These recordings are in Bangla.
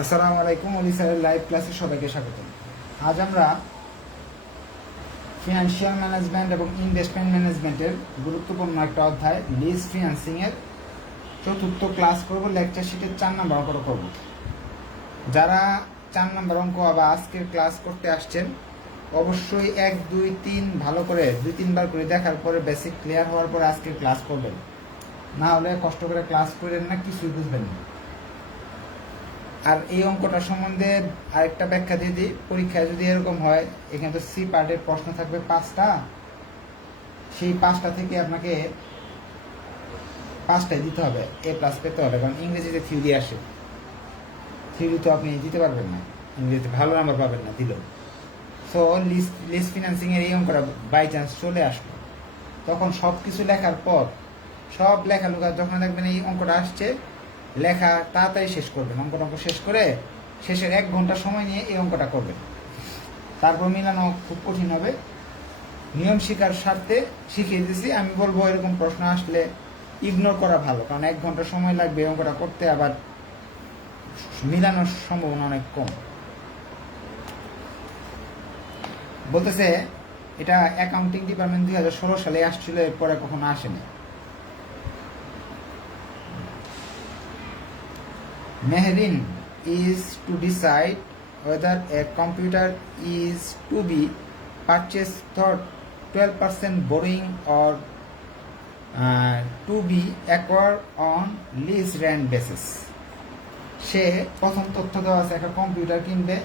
আসসালামু আলাইকুম। অলি স্যারের লাইভ ক্লাসে সবাইকে স্বাগত। আজ আমরা ফিনান্সিয়াল ম্যানেজমেন্ট এবং ইনভেস্টমেন্ট ম্যানেজমেন্টের গুরুত্বপূর্ণ একটা অধ্যায় লিজ ফিন্যান্সিংয়ের চতুর্থ ক্লাস করব। লেকচার শিটের 4 নম্বর অঙ্ক করব। যারা 4 নম্বর অঙ্ক বা আজকের ক্লাস করতে আসছেন অবশ্যই 1, 2, 3 ভালো করে 2-3 বার করে দেখার পরে বেসিক ক্লিয়ার হওয়ার পরে আজকের ক্লাস করবেন, না হলে কষ্ট করে ক্লাস করেন না, কিছুই বুঝবেন না। আর এই অঙ্কটা সম্বন্ধে আরেকটা ব্যাখ্যা দিয়ে দিই। পরীক্ষায় যদি এরকম হয়, এখানে তো সি পার্টের প্রশ্ন থাকবে 5টা, সেই 5টা থেকে আপনাকে 5টাই দিতে হবে, A+ পেতে হবে। কারণ ইংরেজিতে থিওরি আসে, থিওরি তো আপনি দিতে পারবেন না, ইংরেজিতে ভালো নাম্বার পাবেন না দিলেও। সো লিজ ফিন্যান্সিংয়ের এই অঙ্কটা বাই চান্স চলে আসলো, তখন সব কিছু লেখার পর সব লেখালুখা যখন দেখবেন এই অঙ্কটা আসছে, লেখা তাড়াতাড়ি শেষ করবেন। অঙ্ক শেষ করে শেষের 1 ঘন্টা সময় নিয়ে এই অঙ্কটা করবেন। তারপর মিলানো খুব কঠিন হবে। নিয়ম শিকার স্বার্থে শিখিয়ে দিয়েছি। আমি বলবো এরকম প্রশ্ন আসলে ইগনোর করা ভালো, কারণ 1 ঘন্টা সময় লাগবে এই অঙ্কটা করতে, আবার মিলানোর সম্ভাবনা অনেক কম। বলতেছে এটা অ্যাকাউন্টিং ডিপার্টমেন্ট 2016 সালে আসছিল, এরপরে কখনো আসেনি। Mehrin is to decide whether a computer is to be purchased for 12% borrowing or to be acquired on lease rent basis. সে প্রথম তথ্য দেওয়া আছে, একটা কম্পিউটার কিনবে,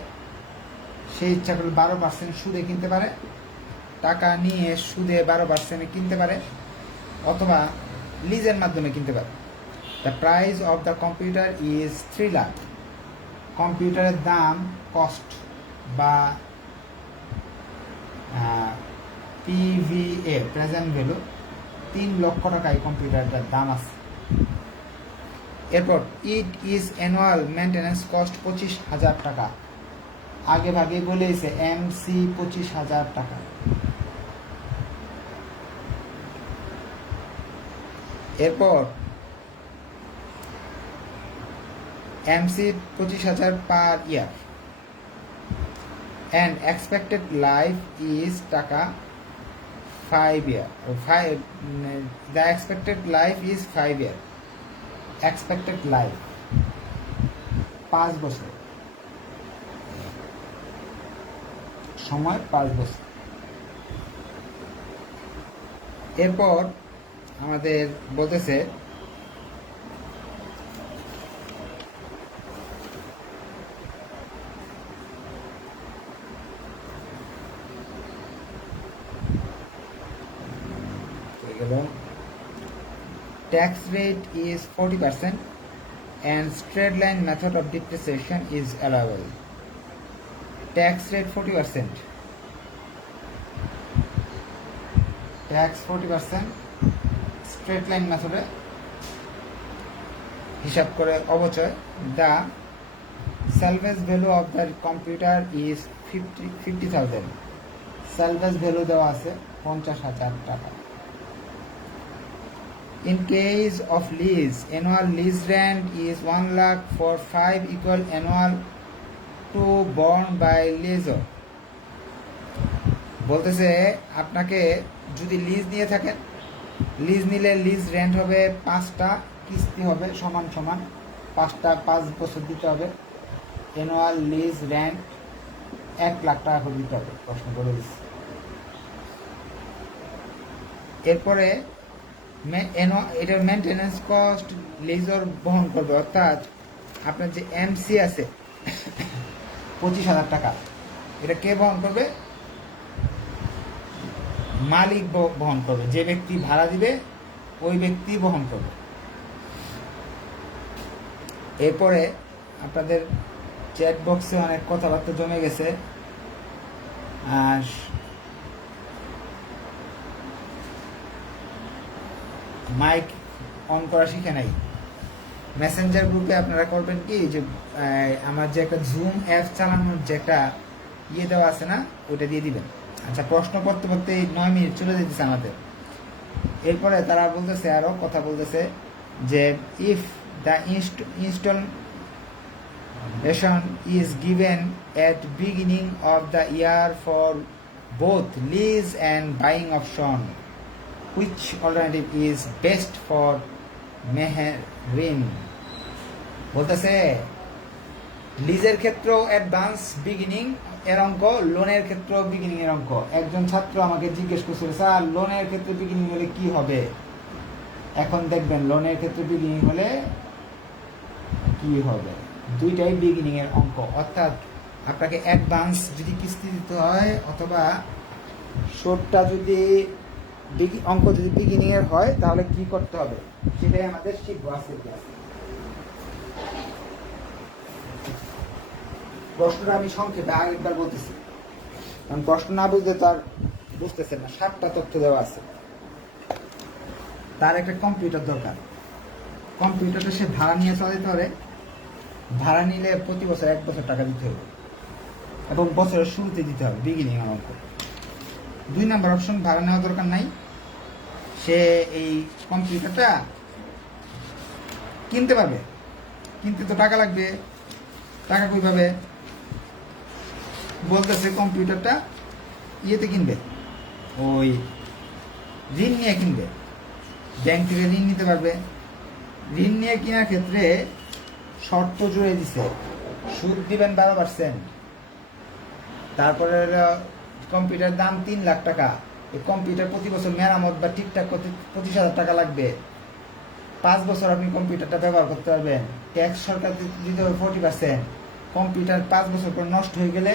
সে ইচ্ছা করলে 12% সুদে কিনতে পারে, টাকা নিয়ে সুদে 12% কিনতে পারে, অথবা লিজের মাধ্যমে কিনতে পারে। The price of the computer is 3 lakh. কম্পিউটারের দাম কস্ট বা PVA প্রেজেন্ট ভ্যালু 3 লক্ষ টাকায় কম্পিউটারটার দাম আছে। এরপর it is annual maintenance cost 25,000 টাকা। আগে ভাগে বলেছে MC 25,000 টাকা। এরপর MC 25,000 per year and expected life is টাকা 5 year. The expected life is 5 year. Expected life 5 বছর, সময় 5 বছর। এরপর আমাদের বলতেছে tax rate is 40% and straight line method of depreciation is allowable. Tax rate 40%, tax 40%, straight line method হিসাব করে অবচয়। The salvage value of the computer is 50,000. salvage value দেওয়া আছে 50,000 টাকা। In case of lease, annual lease rent is 1 lakh for 5 equal annual to borne by lessor. বলতেছে আপনাকে যদি লিজ নিয়ে থাকেন, লিজ নিলে লিজ রেন্ট হবে 5টা, কিস্তি হবে সমান সমান 5টা, 5 বছর দিতে হবে। অ্যানুয়াল লিজ রেন্ট 1 লাখ টাকা করে দিতে হবে, প্রশ্ন করে দিচ্ছি। এরপরে এটার মেনটেন্যান্স কস্ট লিজর বহন করবে, অর্থাৎ আপনার যে MC আছে 25,000 টাকা, এটা কে বহন করবে? মালিক বহন করবে। যে ব্যক্তি ভাড়া দিবে ওই ব্যক্তি বহন করবে। এরপরে আপনাদের চ্যাট বক্সে অনেক কথাবার্তা জমে গেছে, আর মাইক অন করা শিখে নাই। মেসেঞ্জার গ্রুপে আপনারা করবেন কি, যে আমার যে একটা জুম অ্যাপ চালানোর যে একটা দেওয়া আছে না, ওইটা দিয়ে দিবেন। আচ্ছা, প্রশ্ন পড়তে পড়তে 9 মিনিট চলে যেতেছে আমাদের। এরপরে তারা বলতেছে, আরও কথা বলতেছে যে if the ration is given at beginning of the year for both lease and buying option. Which alternative is best for Meherin? বলতেছে লিজের ক্ষেত্রেও অ্যাডভান্স বিগিনিং এর অঙ্ক, লোনের ক্ষেত্রেও বিগিনিং এর অঙ্ক। একজন ছাত্র আমাকে জিজ্ঞেস করছিল, স্যার লোনের ক্ষেত্রে বিগিনিং হলে কি হবে? এখন দেখবেন লোনের ক্ষেত্রে বিগিনিং হলে কি হবে। দুইটাই বিগিনিং এর অঙ্ক, অর্থাৎ আপনাকে অ্যাডভান্স যদি কিস্তি দিতে হয় অথবা শোধটা যদি অঙ্ক যদি বিগিনিং এর হয় তাহলে কি করতে হবে সেটাই আমাদের শিখবো আজকের ক্লাসে। প্রশ্নটা আমি সংক্ষেপে আরেকবার বলতেছি, কারণ প্রশ্ন না বুঝলে তো আর বুঝতেছেন না। 7টা তথ্য দেওয়া আছে। তার একটা কম্পিউটার দরকার। কম্পিউটারটা সে ভাড়া নিয়ে চালাতে পারে। ভাড়া নিলে প্রতি বছর 1 বছর টাকা দিতে হবে এবং বছরের শুরুতে দিতে হবে বিগিনিং অঙ্ক। 2 নম্বর অপশন, ভাড়া নেওয়া দরকার নাই, সে এই কম্পিউটারটা কিনতে পারবে। কিনতে তো টাকা লাগবে, টাকা কই পাবে? বলতেছে কম্পিউটারটা ইয়েতে কিনবে, ওই ঋণ নিয়ে কিনবে, ব্যাংক থেকে ঋণ নিতে পারবে। ঋণ নিয়ে কেনার ক্ষেত্রে শর্ত জুড়ে দিছে, সুদ দিবেন 12%। তারপরে কম্পিউটার দাম 3 লাখ টাকা। এই কম্পিউটার প্রতি বছর মেরামত বা ঠিকঠাক করতে 25,000 টাকা লাগবে। 5 বছর আপনি কম্পিউটারটা ব্যবহার করতে পারবেন। ট্যাক্স সরকার দিতে হবে 40%। কম্পিউটার 5 বছর পর নষ্ট হয়ে গেলে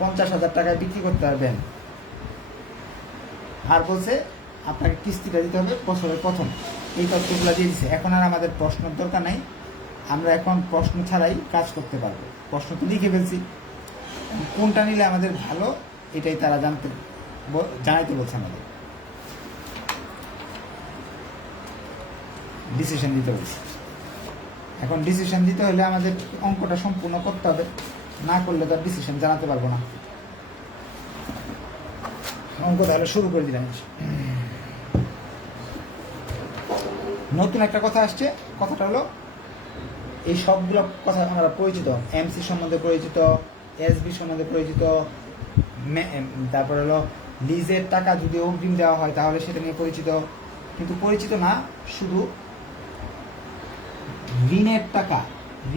50,000 টাকায় বিক্রি করতে পারবেন। আর বলছে আপনাকে কিস্তিটা দিতে হবে বছরের প্রথম। এই তথ্যগুলো দিয়ে দিচ্ছে। এখন আর আমাদের প্রশ্নের দরকার নাই, আমরা এখন প্রশ্ন ছাড়াই কাজ করতে পারবো। প্রশ্ন তো লিখে ফেলছি, কোনটা নিলে আমাদের ভালো এটাই তারা জানাইতে বলছে আমাদের। ডিসিশন দিতে বলছে। এখন ডিসিশন দিতে হলে আমাদের অঙ্কটা সম্পূর্ণ করতে হবে, না করলে তো ডিসিশন জানাতে পারবো না। অঙ্ক তাহলে শুরু করে দিলাম। নতুন একটা কথা আসছে, কথাটা হলো এই সবগুলো কথা আমরা পরিচিত। এমসি সম্বন্ধে পরিচিত, এসবি সম্বন্ধে পরিচিত, তারপর হলো লিজের টাকা যদি অগ্রিম দেওয়া হয় তাহলে সেটা নিয়ে পরিচিত। কিন্তু পরিচিত না শুধু ঋণের টাকা,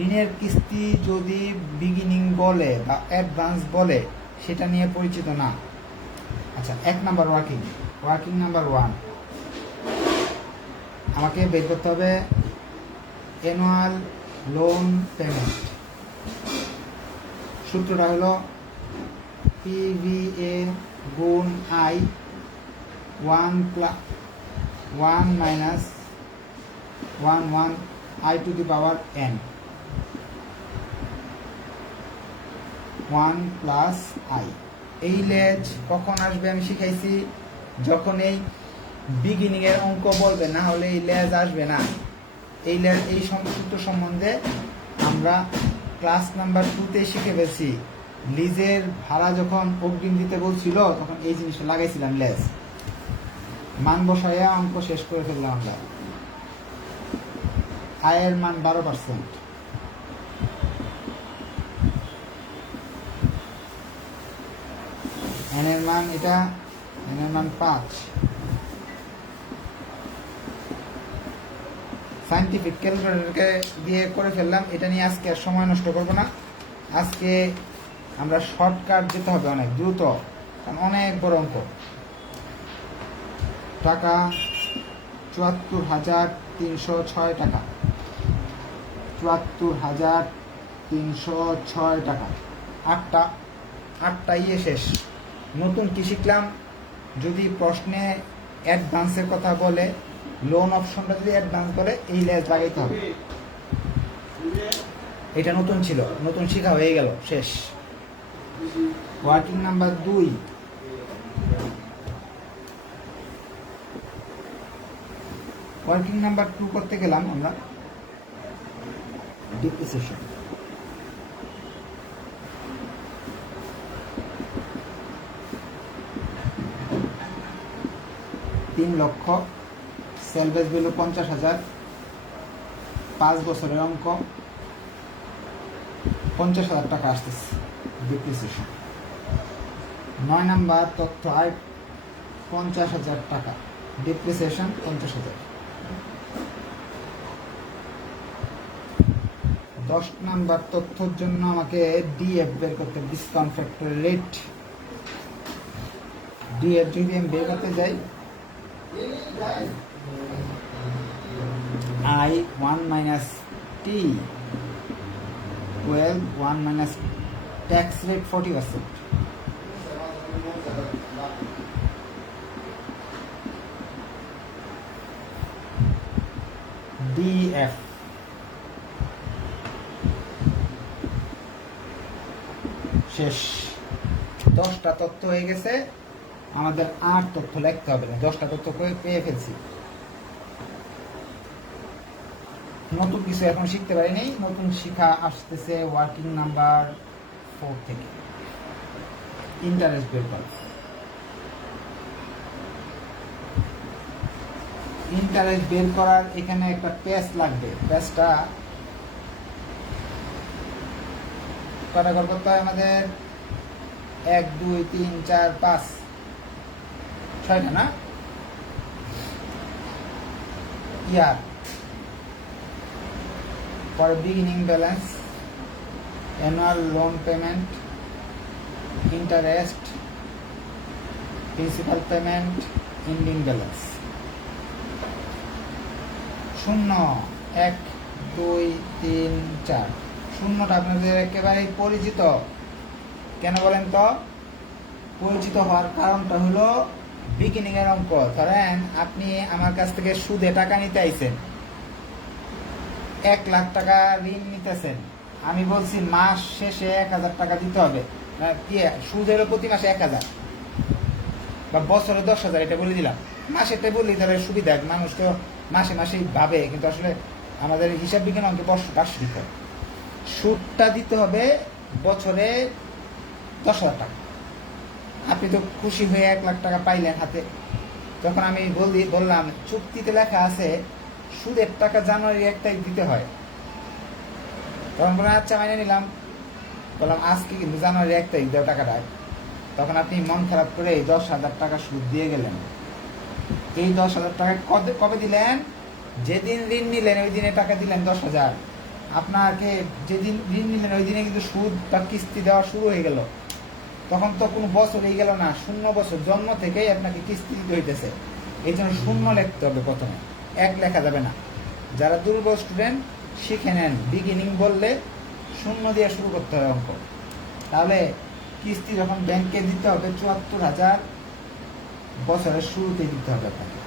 ঋণের কিস্তি যদি বিগিনিং বলে বা অ্যাডভান্স বলে সেটা নিয়ে পরিচিত না। আচ্ছা, 1 নাম্বার ওয়ার্কিং নাম্বার 1 আমাকে বের করতে হবে অ্যানুয়াল লোন পেমেন্ট। সূত্রটা হলো PVA গুণ I 1 minus 1 I to the power n 1 plus I। এই লেজ কখন আসবে আমি শিখাইছি, যখন এই বিগিনিং এর অঙ্ক বলবে, না হলে এই লেজ আসবে না। এই লেজ, এই সূত্র সম্বন্ধে আমরা ক্লাস নাম্বার 2-তে শিখে ফেলছি। লিজের ভাড়া যখন অগ্রিম দিতে বলছিল তখন এই জিনিসটা লাগাইছিলাম, লেজ। মান বসাইয়া অঙ্ক শেষ করে ফেললাম আমরা। আয়ের মান 12%, এনের মান এটা, এনের মান 5। সায়েন্টিফিক ক্যালকুলেটরকে দিয়ে করে ফেললাম। এটা নিয়ে আজকে আর সময় নষ্ট করবো না। আজকে আমরা শর্টকাট যেতে হবে অনেক দ্রুত, কারণ অনেক বড় অঙ্ক। টাকা 74,306 টাকা, 74,306 টাকা। 8টা ইয়ে শেষ। নতুন কি শিখলাম, যদি প্রশ্নে অ্যাডভান্সের কথা বলে, লোন অপশনটা যদি অ্যাডভান্স বলে এই লেজ লাগাইতে হবে। এটা নতুন ছিল, নতুন শেখা হয়ে গেল, শেষ। ওয়ার্কিং নাম্বার 2 ওয়ার্কিং নাম্বার 2 করতে গেলাম আমরা ডিপ্রিসিয়েশন। তিন লক্ষ, সেলভেজ ভ্যালু 50,000, 5 বছরের অঙ্ক। 50,000 টাকা আসতেছে ডিপ্রিসিয়েশন। 9 নাম্বার তথ্য আয় 50,000 টাকা, ডিপ্রিসিয়েশন 50,000। 10 নাম্বার তথ্যের জন্য আমাকে ডিএফ বের করতে, ডিসকাউন্ট ফ্যাক্টর রেট। ডিএফ যদি আমি বের করতে যাই, I 1 minus T 12 1 minus tax rate 40%. DF শেষ। 10টা তথ্য হয়ে গেছে, আমাদের 8 তথ্য লিখতে হবে না, 10টা তথ্য পেয়ে ফেলছি। নতুন কিছু এখন শিখতে পারিনি, নতুন শিখা আসতেছে ওয়ার্কিং নাম্বার 4 থেকে। ইন্টারেস্ট বের করা, ইন্টারেস্ট বের করার এখানে একটা পেজ লাগবে। পেজটা কটা করতে হয় আমাদের? 1 2 3 4 5 6টা না? ইয়ার for beginning balance, annual loan payment, interest, principal payment, ending balance। 0 1 2 3 4। শূন্যটা আপনাদের একেবারে পরিচিত। কেন বলেন তো? পরিচিত হওয়ার কারণটা হলো বিগিনিং এর অঙ্ক। ধরেন আপনি আমার কাছ থেকে সুদে টাকা নিতে আইছেন, 1 লাখ টাকা ঋণ নিতেছেন, আমি বলছি মাস শেষে 1,000 টাকা দিতে হবে, সুদের প্রতি মাসে 1,000 বা বছরে 10,000, এটা বলে দিলাম। মাসেরটা বললি তাহলে সুবিধা, মানুষ তো মাসে মাসেই ভাবে, কিন্তু আসলে আমাদের হিসাব বিজ্ঞান অঙ্কে বার্ষিক হয়। সুদটা দিতে হবে বছরে 10,000 টাকা। আপনি তো খুশি হয়ে 1 লাখ টাকা পাইলেন হাতে। তখন আমি বললাম চুক্তিতে লেখা আছে সুদের টাকা জানুয়ারি 1 তারিখ দিতে হয়। তখন বললাম আচ্ছা মাইনে নিলাম। বললাম আজকে কিন্তু জানুয়ারি 1 তারিখ দেওয়া টাকাটা। তখন আপনি মন খারাপ করে এই 10,000 টাকা সুদ দিয়ে গেলেন। এই 10,000 টাকা কবে দিলেন? যেদিন ঋণ নিলেন ওই দিনে টাকা দিলেন 10,000। আপনাকে যেদিন ঋণ নিলেন ওই দিনে কিন্তু সুদ বা কিস্তি দেওয়া শুরু হয়ে গেল। তখন তো কোনো বছর হয়ে গেল না, 0 বছর, জন্ম থেকেই আপনাকে কিস্তি দিতে হইতেছে। এই জন্য 0 লিখতে হবে প্রথমে, 1 লেখা যাবে না। যারা দুর্বল স্টুডেন্ট শিখে নেন, বিগিনিং বললে 0 দিয়ে শুরু করতে হবে অঙ্ক। তাহলে কিস্তি যখন ব্যাংকে দিতে হবে 74,000 বছরের শুরুতে দিতে হবে আপনাকে।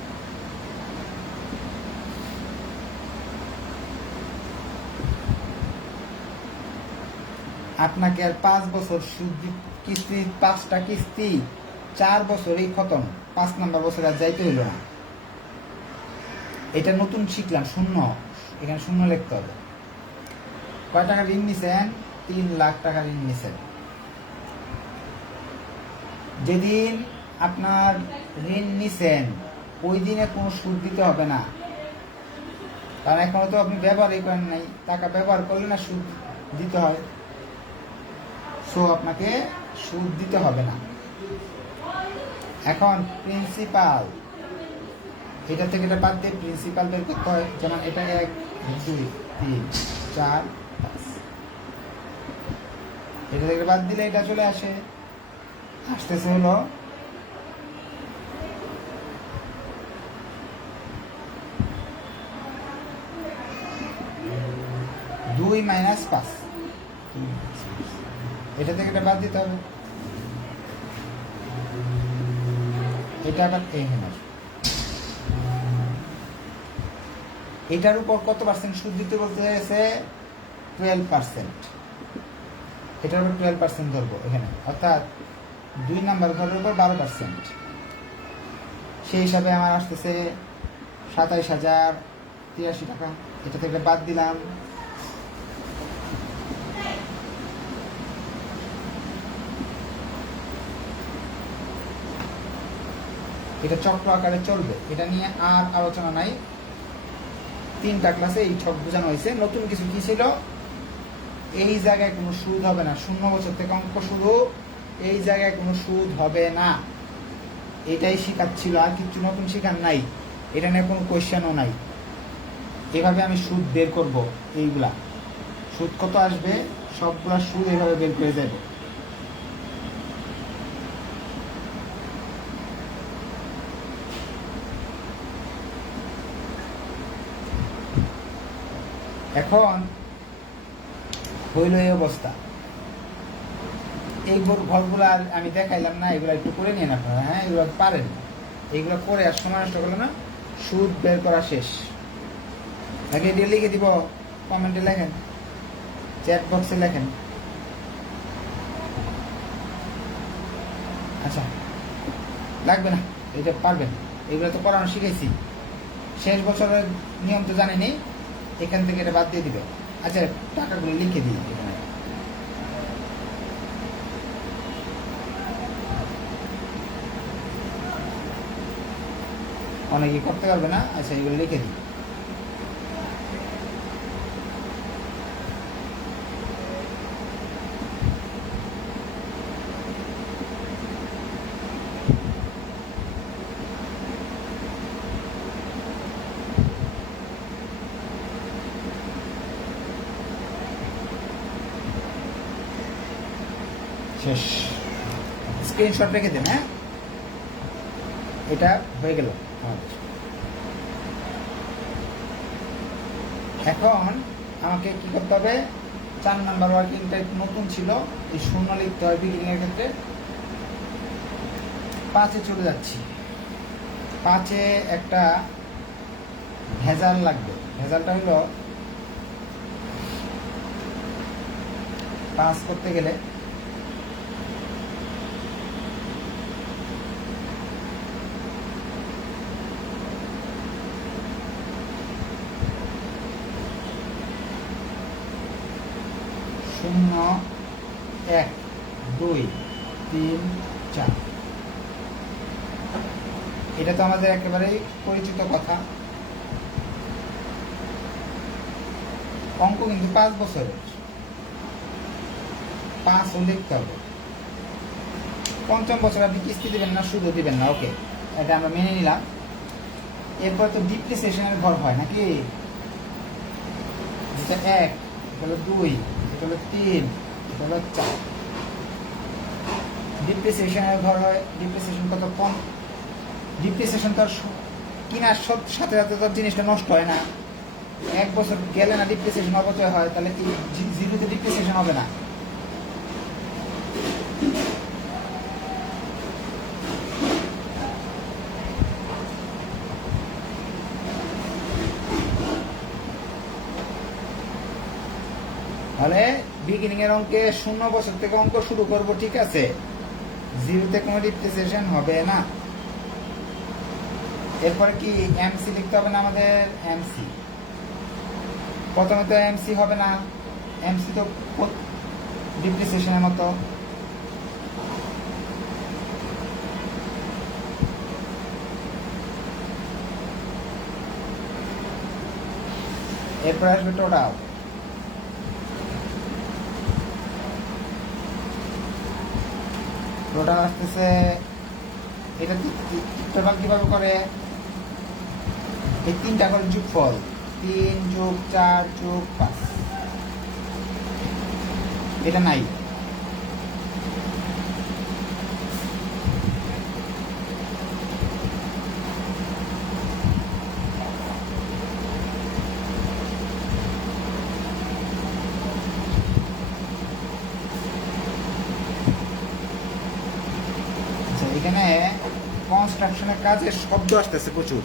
আপনাকে আর 5 বছর সুদ কিস্তি, 5টা কিস্তি 4 বছরেই খতম। 5 নাম্বার বছর আর যাইতে হইল না। এটা নতুন শিখলাম, 0, এখানে 0 লিখতে হবে। কয় টাকা ঋণ নিছেন? 3 লাখ টাকা ঋণ নিছেন। যেদিন আপনার ঋণ নিছেন ওই দিনে কোনো সুদ দিতে হবে না, কারণ এখনো তো আপনি ব্যবহারই করেন নাই। টাকা ব্যবহার করলে না সুদ দিতে হয়, সো আপনাকে সুদ দিতে হবে না। এখন প্রিন্সিপাল, এটা থেকে এটা বাদ দিয়ে প্রিন্সিপাল বের করতে হয়। যেমন এটা 1 2 3 4 5, এটা থেকে বাদ দিলে এটা চলে আসতেছে হলো 2 minus 5। এটা থেকে এটা বাদ দিতে হবে। এটা আবার এখানে, এটার উপর কত পার্সেন্ট সুদ দিতে বলতে হয়েছে? 12%। এটার উপর 12% ধরবো এখানে, অর্থাৎ 2 নাম্বার ঘরের উপর 12%। সেই হিসাবে আমার আসতেছে 27,083 টাকা। এটা থেকে বাদ দিলাম। এটা চক্র আকারে চলবে, এটা নিয়ে আর আলোচনা নাই। 3টা ক্লাসে এই ছক বোঝানো হয়েছে। নতুন কিছু কি ছিল? এই জায়গায় কোনো সুদ হবে না। 0 বছর থেকে অঙ্ক শুরু, এই জায়গায় কোনো সুদ হবে না। এটাই শিখাচ্ছিল, আর কিছু নতুন শিখার নাই। এটা নিয়ে কোনো কোয়েশ্চেনও নাই। এভাবে আমি সুদ বের করব। এইগুলা সুদ কত আসবে, সবগুলা সুদ এভাবে বের করে দেব। এখন হইল এই অবস্থা। এই ঘরগুলো আর আমি দেখাইলাম না, এগুলো একটু করে নিন আপনারা। হ্যাঁ, এগুলো পারেন, এইগুলো করে আর সময় নষ্ট করলো না। সুদ বের করা শেষ। আগে এটা লিখে দিব, কমেন্টে লেখেন, চ্যাট বক্সে লেখেন। আচ্ছা, লাগবে না, এটা পারবেন। এগুলো তো পড়ানো শিখেছি। শেষ বছরের নিয়ম তো জানেনি, এখান থেকে এটা বাদ দিয়ে দিবে। আচ্ছা, টাকাগুলো লিখে দিই এখানে। অনেকে করতে পারবে না। আচ্ছা, এগুলো লিখে দিই। শেষ। স্ক্রিনশট রেখে দেন। হ্যাঁ, এটা হয়ে গেল আমাদের। এখন আমাকে কি করতে হবে, 4 নাম্বার ওয়ার্কিংটা একটু নতুন ছিল, এই 0 লিখতে হয় বিগিনিং এর ক্ষেত্রে। 5-এ চলে যাচ্ছি। 5-এ একটা ভেজাল লাগবে। ভেজালটা হলো 5 করতে গেলে শূন্য, 1, 2, 3, 4। এটা তো আমাদের একেবারেই পরিচিত কথা। অঙ্ক কিন্তু 5 বছরের, 5ও লিখতে হবে। 5ম বছর আপনি কিস্তি দিবেন না, সুদও দিবেন না। ওকে, এটা আমরা মেনে নিলাম। এরপর তো ডিপ্রিসিয়েশনের ঘর হয় নাকি? এটা 1, এটা হলো 2, এটা হলো 3, এটা হলো 4। ডিপ্রিসিয়েশনের ঘর হয়। ডিপ্রিসিয়েশন কত? ডিপ্রিসিয়েশন তো কিনার সাথে সাথে তো জিনিসটা নষ্ট হয় না। 1 বছর গেলে না ডিপ্রিসিয়েশন অপচয় হয়, তাহলে কি জিরোতে ডিপ্রিসিয়েশন হবে না? তাহলে বিগিনিং এর অঙ্কে 0 বছর থেকে অঙ্ক শুরু করব, ঠিক আছে? জিরোতে কোনো ডিপ্রিসিয়েশন হবে না। এরপরে কি এমসি লিখতে হবে না আমাদের? এমসি প্রথমে তো এমসি হবে না। এমসি তো ডিপ্রিসিয়েশনের মতো। এরপর আসবে টোটাল। টোটাল আসতেছে, এটা টোটাল কিভাবে করে? এই 3টা করে যোগফল, 3 যোগ 4 যোগ 5। এটা নাই। এখানে কনস্ট্রাকশনের কাজের শব্দ আসতেছে প্রচুর।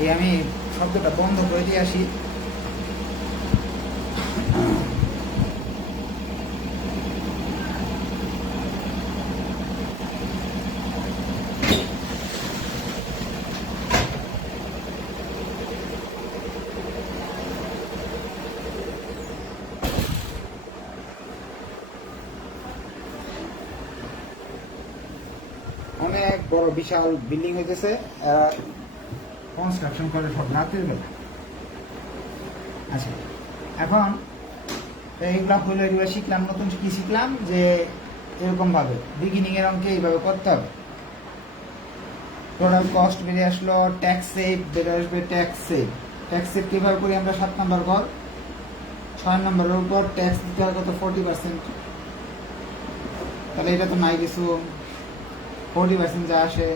এই আমি শব্দটা বন্ধ করে দিয়ে আসি। অনেক বড় বিশাল বিল্ডিং হইতেছে, কনস্ট্রাকশন করে সব রাতের বেলা। আচ্ছা, এখন এইগুলো হলো, এগুলো শিখলাম, নতুন কি শিখলাম যে এরকমভাবে বিগিনিংয়ের অঙ্কে এইভাবে করতে হবে। টোটাল কস্ট বেরিয়ে আসলো, ট্যাক্স সেভ বেরিয়ে আসবে, ট্যাক্স সেভ। ট্যাক্স সেভ কীভাবে করি আমরা? 7 নম্বর ঘর, 6 নম্বরের উপর ট্যাক্স দিতে হয় কত? 40%। তাহলে এটা তো নাই কিছু, 40% যা আসে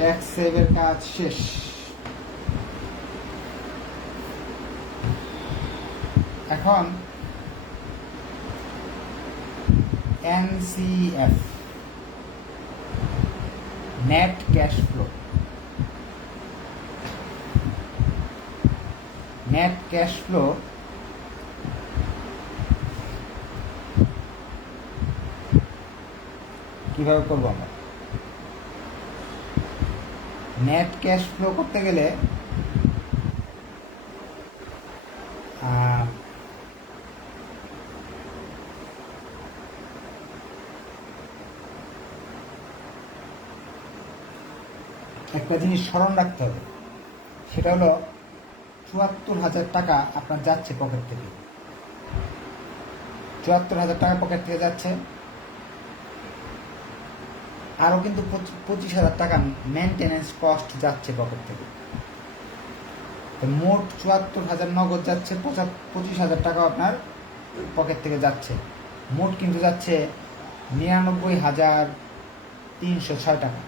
ট্যাক্স সেভের কাজ শেষ। এখন NCF, net cash flow. Net cash flow কিভাবে করবো আমরা? নেট ক্যাশ ফ্লো করতে গেলে একটা জিনিস স্মরণ রাখতে হবে, সেটা হলো ৭৪,০০০ টাকা আপনার যাচ্ছে পকেট থেকে। ৭৪,০০০ টাকা পকেট থেকে যাচ্ছে, আরও কিন্তু 25,০০০ টাকা মেনটেন্যান্স কস্ট যাচ্ছে পকেট থেকে। তো মোট ৭৪,০০০ নগদ যাচ্ছে, 25,০০০ টাকা আপনার পকেট থেকে যাচ্ছে। মোট কিন্তু যাচ্ছে ৯৯,৩০৬ টাকা।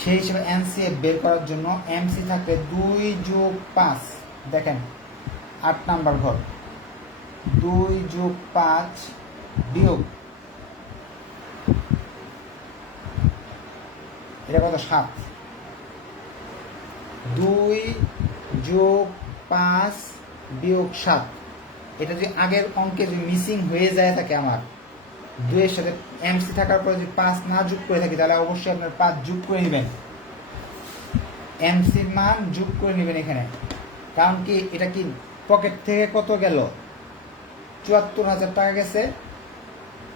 সেই হিসেবে এনসিএফ বের করার জন্য এমসি থাকলে 2+5, দেখেন 8 নাম্বার ঘর, 2+5 বিয়োগ এটা কত? 7। 2+5 বিয়োগ 7, এটা যদি আগের অঙ্কে যদি মিসিং হয়ে যায় থাকে আমার, 2-এর সাথে এমসি থাকার পরে যদি 5 না যোগ করে থাকি, তাহলে অবশ্যই আপনার 5 যোগ করে নেবেন, এমসির মান যোগ করে নেবেন এখানে। কারণ কি, এটা কি পকেট থেকে কত গেল? ৭৪,০০০ টাকা গেছে,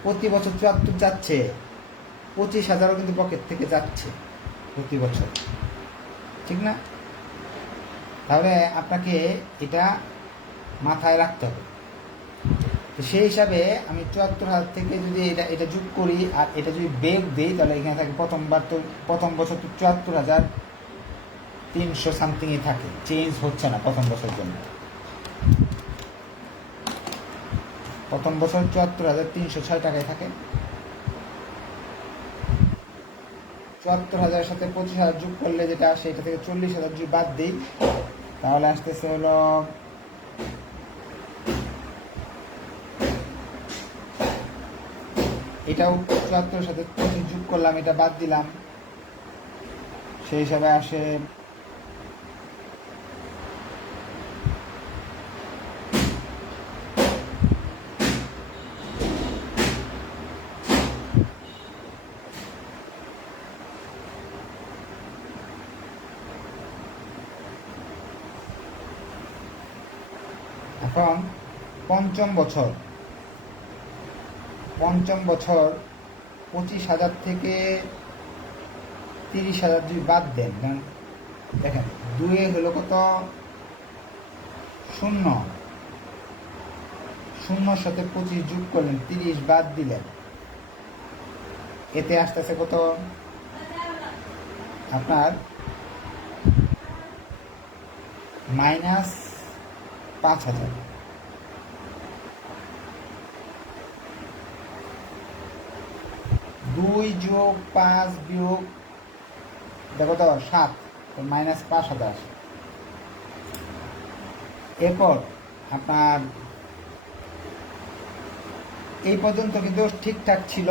প্রতি বছর ৭৪ যাচ্ছে, 25,০০০ও কিন্তু পকেট থেকে যাচ্ছে প্রতি বছর, ঠিক না? তাহলে আপনাকে এটা মাথায় রাখতে হবে। তো সেই হিসাবে আমি ৭৪,০০০ থেকে যদি এটা যোগ করি আর এটা যদি বেগ দিই, তাহলে এখানে থাকে প্রথম বছর তো ৭৪,৩০০ সামথিংই থাকে, চেঞ্জ হচ্ছে না প্রথম বছর জন্য। প্রথম বছর ৭৪,৩০৬ টাকায় থাকে। ৭৪,০০০ সাথে 25,০০০ যোগ করলে যেটা আসে, এটা থেকে ৪০,০০০ যদি বাদ দিই, তাহলে আসতেছে হলো এটাও ৭৪ সাথে 25 যোগ করলাম, এটা বাদ দিলাম, সেই হিসাবে আসে এখন পঞ্চম বছর 25,০০০ থেকে 30,০০০ যদি বাদ দেন, দেখেন 2 হলো কত? 0, 0 সাথে 25 যোগ করলেন, 30 বাদ দিলেন, এতে আসতেছে কত? আপনার -৫,০০০। দুই যোগ 5 বিয়োগ দেখো তো 7, -৫,০০০। এরপর আপনার এই পর্যন্ত কিন্তু ঠিকঠাক ছিল।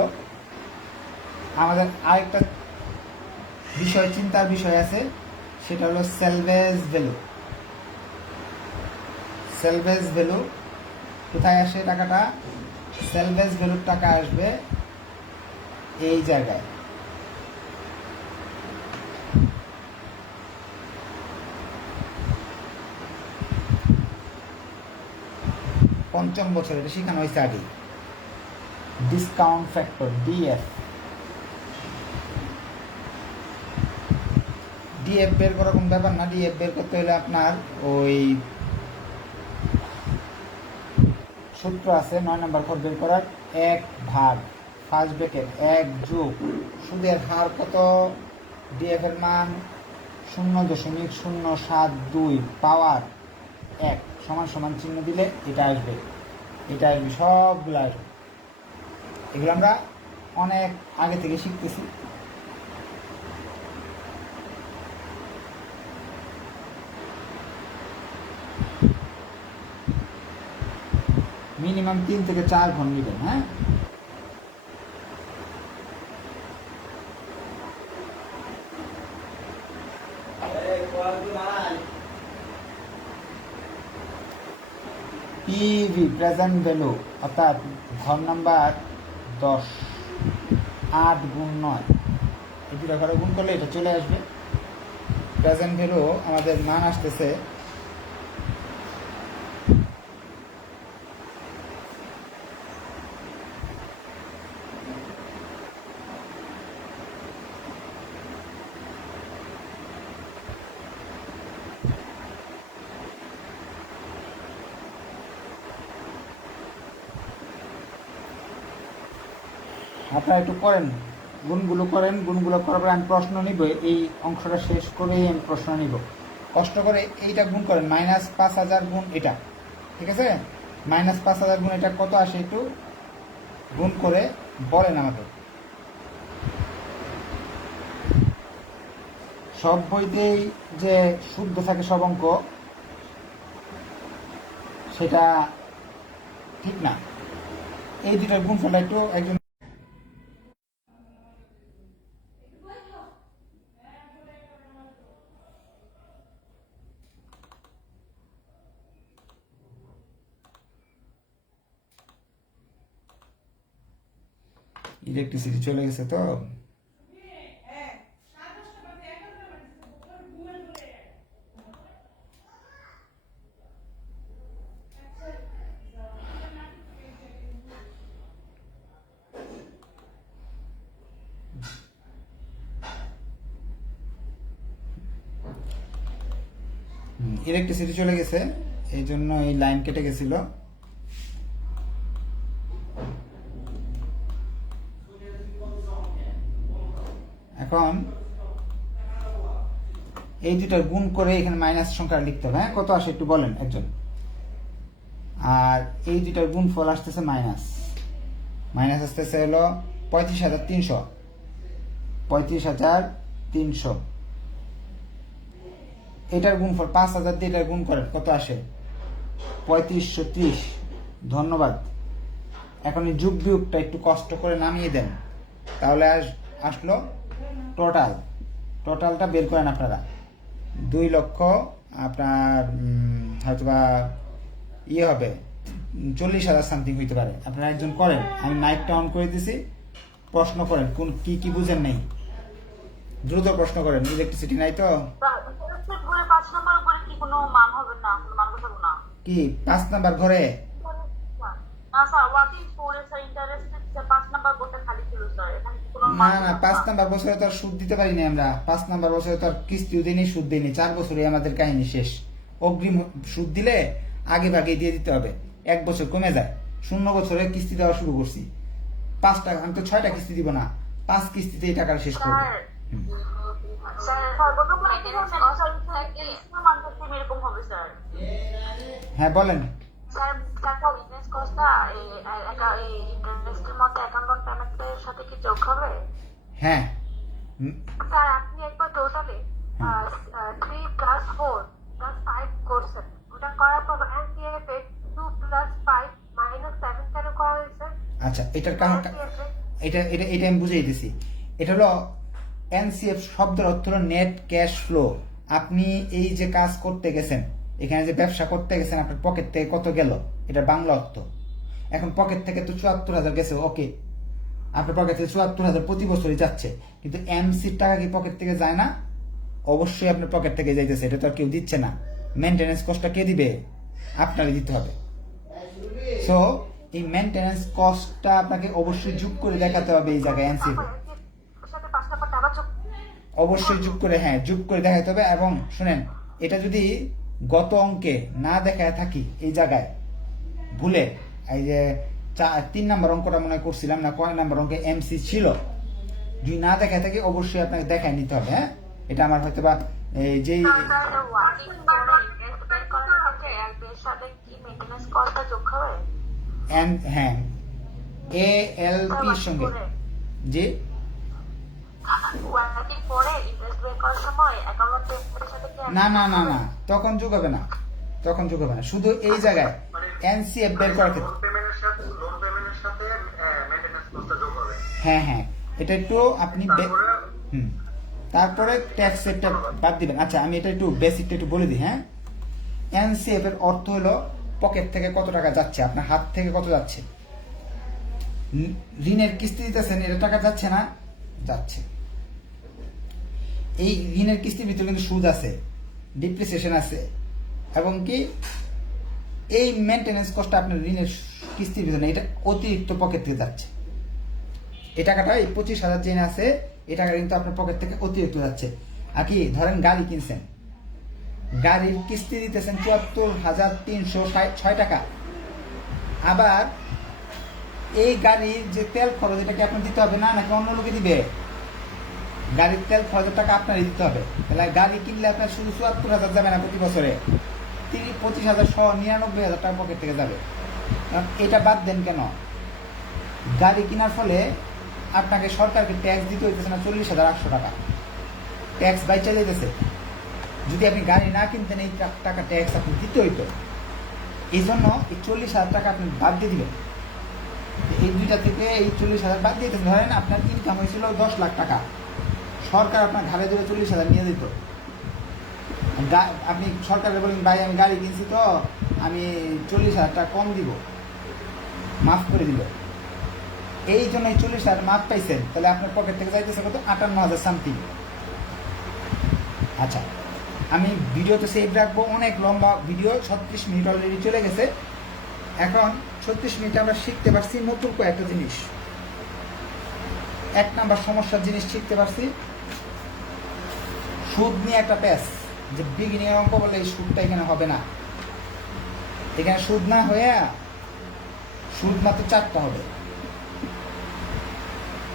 আমাদের আরেকটা বিষয়, চিন্তার বিষয় আছে, সেটা হলো সেলভেজ ভ্যালু। সেলভেজ ভ্যালু কোথায় আসে? টাকাটা সেলভেজ ভ্যালুর টাকা আসবে এই জায়গায়। পঞ্চম বছর এটা শেখানো হয়েছে আগে। ডিসকাউন্ট ফ্যাক্টর ডিএফ, ডিএফ বের করা কোনো ব্যাপার না। ডিএফ বের করতে হলে আপনার ওই সূত্র আছে 9 নম্বর পর বের করার, 1 ভাগ ফার্স্ট ব্র্যাকেট 1 যোগ সুদের হার কত, ডিএফ এর মান 0.072 পাওয়ার 1 সমান সমান চিহ্ন দিলে এটা আসবে, এটা আসবে, সবগুলো আসবে। এগুলো আমরা অনেক আগে থেকে শিখতেছি। মিনিমাম 3 থেকে 4 ঘন্টা নেবেন। হ্যাঁ, পিভি প্রেজেন্ট ভ্যালু অর্থাৎ ঘর নাম্বার 10, 8 গুণ 9 এই দুটো ঘরে গুণ করলে এটা চলে আসবে। প্রেজেন্ট ভ্যালু আমাদের মান আসতেছে আপনারা একটু করেন, গুণগুলো করেন, গুণগুলো করার পরে আমি প্রশ্ন নিব, এই অংশটা শেষ করেই আমি প্রশ্ন নিব। কষ্ট করে এইটা গুণ করেন, -5000 গুণ এটা, ঠিক আছে? -5000 গুণ এটা কত আসে একটু গুণ করে বলেন আমাকে। সব বইতেই যে শুদ্ধ থাকে সব অঙ্ক সেটা ঠিক না। এই দুটার গুণফলটা একটু একজন ইলেকট্রিসিটি চলে গেছে তো ইলেকট্রিসিটি চলে গেছে, এই জন্য এই লাইন কেটে গেছিল। এখন এই দুটার গুণ করে এখানে মাইনাস সংখ্যা লিখতে হবে। হ্যাঁ, কত আসে একটু বলেন একজন। আর এই দুটার গুণফল আসতেছে মাইনাস আসতেছে হলো 35,300, 35,300। এটার গুণফল 5,000 দিয়ে এটার গুণ করেন, কত আসে 3530। ধন্যবাদ। এখন এই যোগ বিয়োগটা একটু কষ্ট করে নামিয়ে দেন, তাহলে আসলো টোটালটা বের করেন আপনারা। 2 লক্ষ আপনার হয়তোবা ইয়ে হবে 40,000 সামথিং হইতে পারে। আপনারা একজন করেন, আমি মাইকটা অন করে দিছি, প্রশ্ন করেন কোন কি বুঝেন নেই, দ্রুত প্রশ্ন করেন। ইলেকট্রিসিটি নাই তো কি 5 নাম্বার ঘরে না 5 নাম্বার বছরে তো আর সুদ দিতে পারিনি আমরা। 5 নাম্বার বছরে তো আর কিস্তিও দিইনি, সুদ দিইনি। 4 বছরে আমাদের কাহিনী শেষ। অগ্রিম সুদ দিলে আগে ভাগে দিয়ে দিতে হবে, 1 বছর কমে যায়। 0 বছরে কিস্তি দেওয়া শুরু করছি। 5 টাকা, আমি তো 6টা কিস্তি দিব না, 5 কিস্তিতে এই টাকাটা শেষ করবো। হ্যাঁ বলেন। হ্যাঁ স্যার আপনি একবার টোটালে 3 + 4 + 5 করছেন, ওটা করার পর এনসিএফ 2 + 5 - 7 কেন করা হয়েছে? আচ্ছা, এটার কারণ এটা আমি বুঝিয়ে দিতেছি। এটা হলো এনসিএফ শব্দের অর্থ হলো নেট ক্যাশ ফ্লো। আপনি এই যে কাজ করতে গেছেন, এখানে যে ব্যবসা করতে গেছেন, আপনার পকেট থেকে কত গেল, এটা বাংলা অর্থ। এখন পকেট থেকে তো 74,000 গেছে, ওকে, আপনার পকেট থেকে 74,000 প্রতি বছরই যাচ্ছে, কিন্তু এমসির টাকা কি পকেট থেকে যায় না? অবশ্যই আপনার পকেট থেকে যাইতেছে, এটা তো আর কেউ দিচ্ছে না। মেনটেন্যান্স কস্টটা কে দিবে? আপনারই দিতে হবে। সো এই মেনটেন্যান্স কস্টটা আপনাকে অবশ্যই যোগ করে দেখাতে হবে এই জায়গায় এনসিএফ সাথে 5 নাম্বারটা আবার যোগ অবশ্যই যোগ করে, হ্যাঁ যোগ করে দেখাতে হবে। এবং শুনেন, এটা যদি গত অঙ্কে না দেখায় থাকি এই জায়গায় ভুলে, এই যে 3 নাম্বার অঙ্কটা মনে হয় করছিলাম না, কয় নাম্বার অঙ্কে এমসি ছিল, যদি না দেখায় থাকি অবশ্যই আপনাকে দেখায় নিতে হবে। হ্যাঁ, এটা আমার হয়তো বা এই যে ওয়ার্কিং করে ইনভেস্ট বের করার ক্ষেত্রে এর সাথে কি মেইনটেনেন্স কস্টটা যোগ হবে? হ্যাঁ এএলপির সঙ্গে যে ওয়ার্কিং করে ইনভেস্ট বের করার সময় অ্যাকাউন্ট পেমেন্টের সাথে কি না না না না, তখন যোগ হবে না, তখন যোগ হবে না, শুধু এই জায়গায় এনসিএফ বের করার ক্ষেত্রে। লোন পেমেন্টের সাথে মেইনটেনেন্স কস্টটা যোগ হবে। হ্যাঁ হ্যাঁ, এটা একটু আপনি হুম, তারপরে ট্যাক্স সেটটা বাদ দিবেন। আচ্ছা, আমি এটা একটু বেসিকটা একটু বলে দিই। হ্যাঁ, এনসিএফ এর অর্থ হলো পকেট থেকে কত টাকা যাচ্ছে, আপনার হাত থেকে কত যাচ্ছে। ঋণের কিস্তি দিতেছেন, এটা টাকা যাচ্ছে না, যাচ্ছে। এই ঋণের কিস্তির ভিতরে কিন্তু সুদ আছে, ডিপ্রিসিয়েশন আছে, এবং কি এই মেনটেন্যান্স কস্টটা আপনার ঋণের কিস্তির ভিতরে, এটা অতিরিক্ত পকেট থেকে যাচ্ছে। এই টাকাটা, এই 25,000 যে আছে, এই টাকা কিন্তু আপনার পকেট থেকে অতিরিক্ত যাচ্ছে। আর কি ধরেন গাড়ি কিনছেন, গাড়ির কিস্তি দিতেছেন 74,306 টাকা, আবার এই গাড়ির যে তেল খরচ, এটাকে আপনার দিতে হবে না, নাকি অন্য লোকে দিবে? গাড়ির তেল খরচের টাকা আপনারই দিতে হবে। তাহলে গাড়ি কিনলে আপনার শুধু 74,000 যাবে না প্রতি বছরে, 25,000 সহ 99,000 টাকা পকেট থেকে যাবে। এটা বাদ দেন কেন? গাড়ি কেনার ফলে আপনাকে সরকারকে ট্যাক্স দিতে হইতেছে না 40,800 টাকা, ট্যাক্স বাইচা যেতেছে। যদি আপনি গাড়ি না কিনতেন, এই টাকা ট্যাক্স আপনি দিতে হইতো। এই জন্য এই 40,000 টাকা আপনি বাদ দিয়ে দিবেন। এই দুইটা থেকে এই 40,000 বাদ দিয়ে ধরেন আপনার ইনকাম হয়েছিল 10 লাখ টাকা, সরকার আপনার ঘাড়ে ধরে 40,000 নিয়ে দিত। আপনি সরকারে বলেন, ভাই আমি গাড়ি কিনছি তো আমি 40,000 টাকা কম দিব, মাফ করে দিল। এই জন্য 40,000 মাফ পাইছেন, তাহলে আপনার পকেট থেকে যাইতেছে কত? 58,000 সামথিং। আচ্ছা, আমি ভিডিওতে সেভ রাখবো, অনেক লম্বা ভিডিও, 36 মিনিট অলরেডি চলে গেছে। এখন 36 মিনিটে আমরা শিখতে পারছি নতুন কয়েকটা জিনিস। 1 নাম্বার সমস্যার জিনিস শিখতে পারছি, সুদ নিয়ে একটা প্যাচ, যে বিগিনিং এর অঙ্ক বলে এই সুদটা এখানে হবে না, এখানে সুদ না হয়ে সুদ মাত্র 4টা হবে,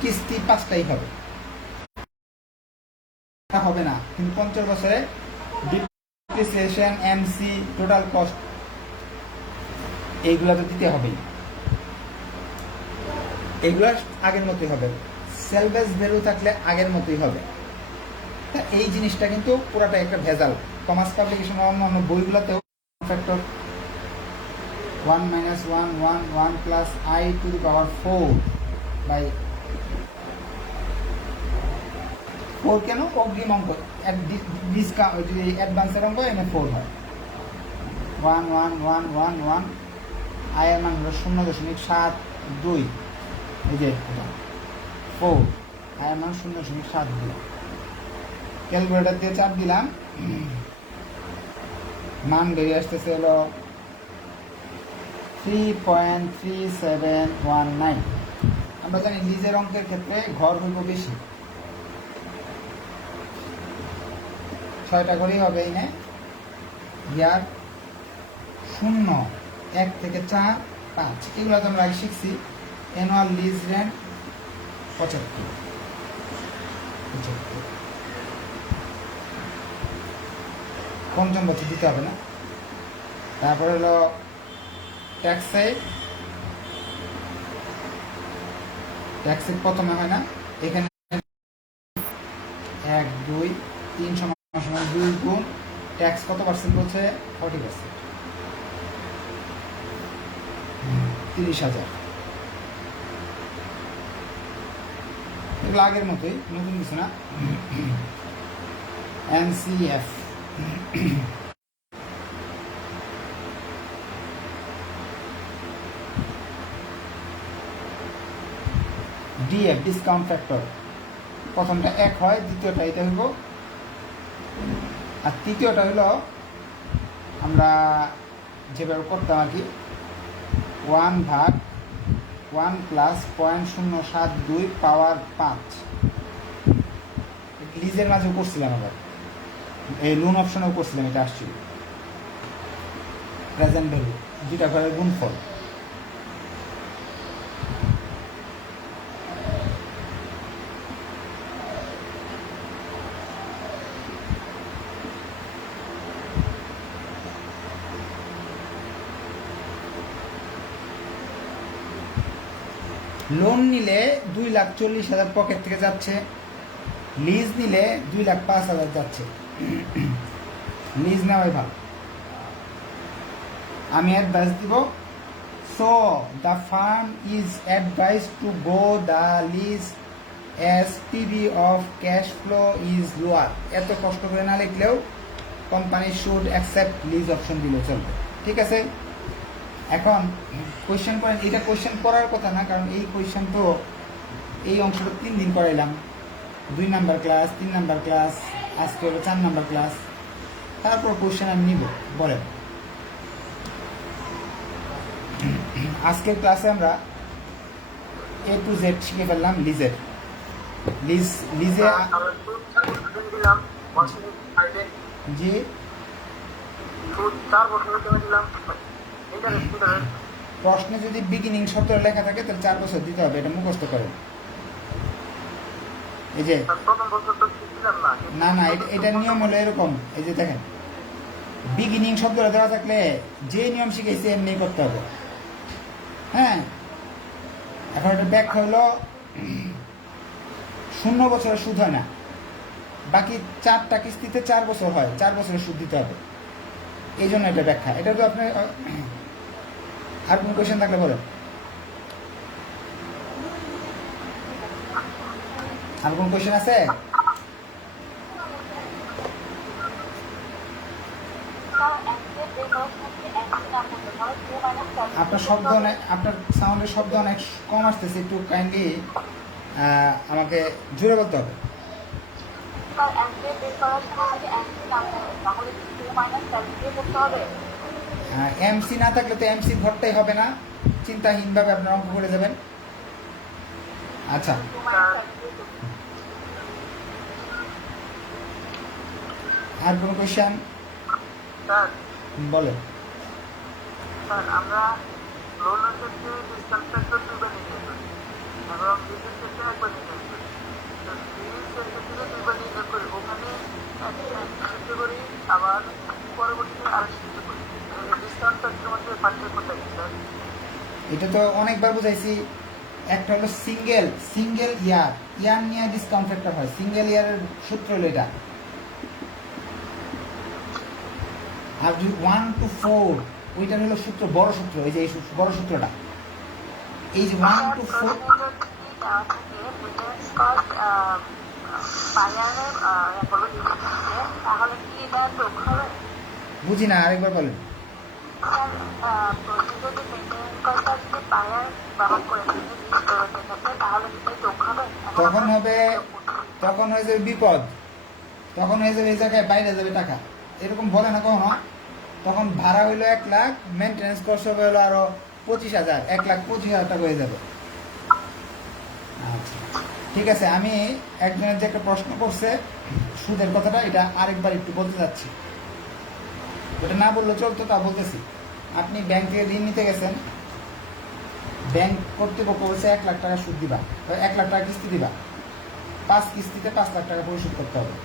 কিস্তি 5টাই হবে, হবে না। কিন্তু 50 বছরে ডিপ্রিসিয়েশন, এমসি, টোটাল কস্ট, এইগুলা তো দিতে হবেই। এগুলা আগের মতোই হবে, সেলভেজ ভ্যালু থাকলে আগের মতোই হবে। এই জিনিসটা কিন্তু পুরাটা একটা ভেজাল। কমার্স পাবলিকেশন অন্যান্য বইগুলোতেও factor 1 - 1 1 1 plus I to the power 4 by 4 কেন? অগ্রিম অঙ্ক, ডিসকাউন্ট যদি অ্যাডভান্সের অঙ্ক এনে 4 হয়। 1 1 1 1 1 I এর মান হলো 0.72, এই যে 4, I এর মান 0.72। ক্যালকুলেটর দিয়ে চাপ দিলাম, মান বেরিয়ে আসতেছে হলো 3.3719। আমরা জানি নিজের অঙ্কের ক্ষেত্রে ঘর হইব বেশি, 6টা করেই হবে। এই ইয়ার 0 1 থেকে 4 5, এগুলো তো আমরা আগে শিখছি। Annual lease rent 75। পঞ্চম বছর দিতে হবে না। তারপরে হলো ট্যাক্সের প্রথমে হয় না, এখানে 1 2 3 সমান 2 গুণ ট্যাক্স কত পার্সেন্ট বলছে? 40%, 30,000। এগুলো আগের মতোই, নতুন কিছু না। এনসিএফ ডিএফ, ডিসকাউন্ট ফ্যাক্টর, প্রথমটা 1 হয়, দ্বিতীয়টা এটা হইব, আর তৃতীয়টা হইল আমরা যেভাবে করতাম আর কি, 1/1 প্লাস 0.072 পাওয়ার 5। লিজের মাঝেও করছিলাম, আবার এই লোন অপশনেও করছিলাম, এটা আসছিল প্রেজেন্ট ভ্যালু দুইটা ঘরের গুণফল। লোন নিলে 2,40,000 পকেট থেকে যাচ্ছে, লিজ নিলে 2,05,000 যাচ্ছে। লিজ নেওয়াই ভালো। আমি অ্যাডভাইস দিব, so the firm is advise to go the lease as PB of cash flow is lower. এত কষ্ট করে না লিখলেও company should accept lease option দিলে চলবে, ঠিক আছে? এখন কোয়েশ্চেন করেন, এটা কোয়েশ্চেন করার কথা না, কারণ এই কোয়েশ্চেন তো এই অংশটা 3 দিন করাইলাম, 2 নাম্বার ক্লাস, 3 নাম্বার ক্লাস, আজকে হলো 4 নাম্বার ক্লাস। তারপর কোয়েশ্চেন আমি নিব। বলেন, আজকের ক্লাসে আমরা A to Z শিখে ফেললাম লিজে আমরা সুদ 4 দিলাম, বছরে 5 জি সুদ 4 বছরের জন্য দিলাম, ইন্টারেস্ট প্রশ্নে যদি বিগিনিং শব্দ লেখা থাকে তাহলে 4 বছর দিতে হবে, এটা মুখস্থ করেন। এই যে প্রথম বছর তো দিলাম না, না এটা নিয়ম হলো এরকম। এই যে দেখেন, বিগিনিং শব্দটা দেওয়া থাকলে যে নিয়ম শিখেছে এমনি করতে হবে। হ্যাঁ, এখন এটা ব্যাখ্যা হলো 0 বছরের সুদ হয় না, বাকি 4টা কিস্তিতে 4 বছর হয়, 4 বছরের সুদ দিতে হবে, এই জন্য এটা ব্যাখ্যা। এটা তো আপনি আর কোন কোয়েশ্চেন থাকলে বলেন, আর কোন কোয়েশ্চেন আছে? আপনার আপনার সাউন্ডের শব্দ অনেক কম আসতেছে, একটু কাইন্ডলি আমাকে জোরে বলতে হবে। এমসি না থাকলে তো এমসি ঘরটাই হবে না, চিন্তাহীনভাবে আপনার অঙ্ক করে যাবেন। আচ্ছা, আর কোনো কোয়েশ্চেন স্যার বলেন। স্যার আমরা লোনের ক্ষেত্রে ডিসকাউন্ট ফ্যাক্টর 2 বার নিতে পারি এবং লিজের ক্ষেত্রে 1 বার নিতে পারি। তো লিজের ক্ষেত্রে 2 বার নিতে করি, ওখানে একটা করি, আবার পরবর্তীতে আরেকটা করি। ডিসকাউন্ট ফ্যাক্টরের মধ্যে পার্থক্যটা কি স্যার? এটা তো অনেকবার বুঝাইছি। একটা হলো সিঙ্গেল ইয়ার নিয়ে ডিসকাউন্ট ফ্যাক্টর হয়, সিঙ্গেল ইয়ারের সূত্র হলো এটা। আর যদি 1 to 4 ওইটা হলো সূত্র, বড় সূত্র, এই যে এই বড় সূত্রটা, এই যে 1 to 4। বুঝি না, আরেকবার বলেন। তখন হয়ে যাবে বিপদ, তখন হয়ে যাবে এই জায়গায় বাইরে যাবে টাকা, এরকম বলে না কখনো। তখন ভাড়া হইলো 1 লাখ, মেনটেন্যান্স খরচ হবে হলো আরো 25,000, 1,25,000 টাকা হয়ে যাবে। আচ্ছা ঠিক আছে, আমি একজনের যে একটা প্রশ্ন করছে সুদের কথাটা, এটা আরেকবার একটু বলতে যাচ্ছি, ওটা না বললে চলতো, তা বলতেছি। আপনি ব্যাংক থেকে ঋণ নিতে গেছেন, ব্যাংক কর্তৃপক্ষ বলছে 1 লাখ টাকা সুদ দিবা, 1 লাখ টাকা কিস্তি দিবা, 5 কিস্তিতে 5 লাখ টাকা পরিশোধ করতে হবে।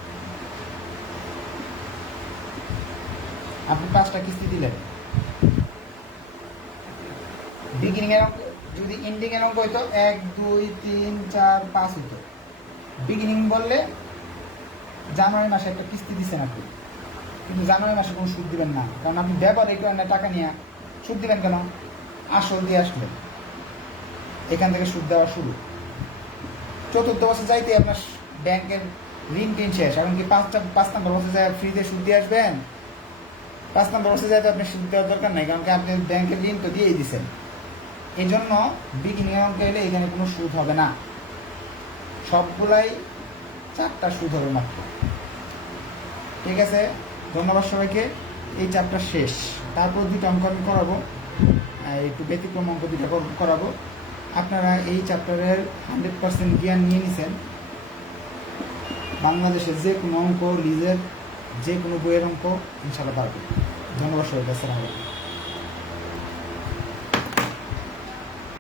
আপনি 5টা কিস্তি দিলেন, বিগিনিং এর অঙ্ক যদি এন্ডিং এর অঙ্ক হইতো 1 2 3 4 5 হইতো। বিগিনিং বললে জানুয়ারি মাসে একটা কিস্তি দিচ্ছেন আপনি, কিন্তু জানুয়ারি মাসে কোনো সুদ দিবেন না, কারণ আপনি ব্যবহার এই কারণে টাকা নিয়ে সুদ দিবেন কেন? আসল দিয়ে আসবেন, এখান থেকে সুদ দেওয়া শুরু। 4র্থ বছর যাইতে আপনার ব্যাংকের ঋণ টিন শেষ, এমনকি 5 নম্বর বছর যায় ফ্রিতে সুদ দিয়ে আসবেন। 5 নম্বর বছর যাইতে আপনি সুদ দেওয়ার দরকার নাই, কারণ কি আপনি ব্যাংকের ঋণ তো দিয়েই দিচ্ছেন। এই জন্য বিগিনিং অঙ্ক এলে এখানে কোনো সুদ হবে না, সবগুলাই 4টা সুদ হবে মাত্র। ঠিক আছে, ধন্যবাদ সবাইকে। এই চ্যাপ্টার শেষ, তারপর 2টা অঙ্ক আমি করাবো। একটু ব্যতিক্রম অঙ্ক দুটা করাবো। আপনারা এই চ্যাপ্টারের 100% জ্ঞান নিয়ে নিছেন, বাংলাদেশের যে কোনো অঙ্ক, লিজের যে কোনো বইয়ের অঙ্ক ইনশাআল্লাহ পারবেন। ধন্যবাদ সবাইকে, আসসালামু আলাইকুম।